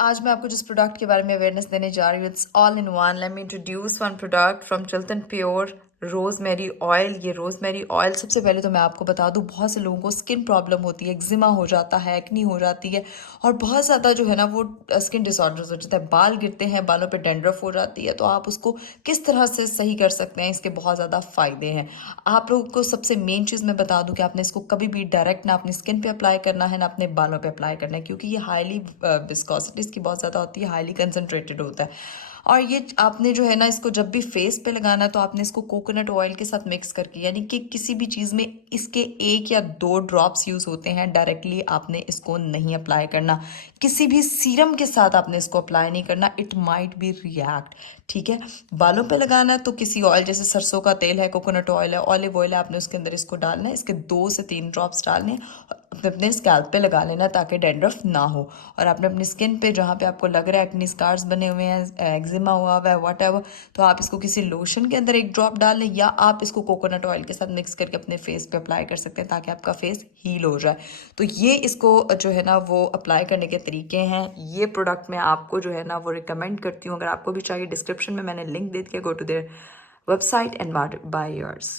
आज मैं आपको जिस प्रोडक्ट के बारे में अवेयरनेस देने जा रही हूँ, it's all in one. Let me introduce one product from Chilton pure rosemary oil. ये रोजमेरी ऑयल, सबसे पहले तो मैं आपको बता दूं, बहुत से लोगों को स्किन प्रॉब्लम होती है, एक्जिमा हो जाता है, एक्नी हो जाती है, और बहुत ज़्यादा जो है ना वो स्किन डिसऑर्डर्स हो जाता है, बाल गिरते हैं, बालों पे डैंड्रफ हो जाती है। तो आप उसको किस तरह से सही कर सकते हैं, इसके बहुत ज़्यादा फ़ायदे हैं। आप लोगों को सबसे मेन चीज़ मैं बता दूं कि आपने इसको कभी भी डायरेक्ट ना अपनी स्किन पे अप्लाई करना है, ना अपने बालों पे अप्लाई करना है, क्योंकि ये हाईली विस्कोसिटी इसकी बहुत ज़्यादा होती है, हाईली कंसनट्रेटेड होता है। और ये आपने जो है ना इसको जब भी फेस पे लगाना है तो आपने इसको कोकोनट ऑयल के साथ मिक्स करके, यानी कि किसी भी चीज़ में इसके 1 या 2 ड्रॉप्स यूज़ होते हैं, डायरेक्टली आपने इसको नहीं अप्लाई करना। किसी भी सीरम के साथ आपने इसको अप्लाई नहीं करना, इट माइट बी रिएक्ट। ठीक है, बालों पे लगाना है तो किसी ऑयल, जैसे सरसों का तेल है, कोकोनट ऑयल है, ऑलिव ऑयल है, आपने उसके अंदर इसको डालना है, इसके 2 से 3 ड्रॉप्स डालने हैं, अपने अपने स्कैल्प पे लगा लेना ताकि डैंड्रफ ना हो। और आपने अपनी स्किन पे जहाँ पे आपको लग रहा है एक्नी स्कार्स बने हुए हैं, एक्जिमा हुआ हुआ है, वट एवर, तो आप इसको किसी लोशन के अंदर 1 ड्रॉप डाल लें, या आप इसको कोकोनट ऑयल के साथ मिक्स करके अपने फेस पे अप्लाई कर सकते हैं ताकि आपका फेस हील हो जाए। तो ये इसको जो है ना वो अप्लाई करने के तरीके हैं। ये प्रोडक्ट मैं आपको जो है ना वो रिकमेंड करती हूँ। अगर आपको भी चाहिए, डिस्क्रिप्शन में मैंने लिंक दे दिया, go to their website and buy yours.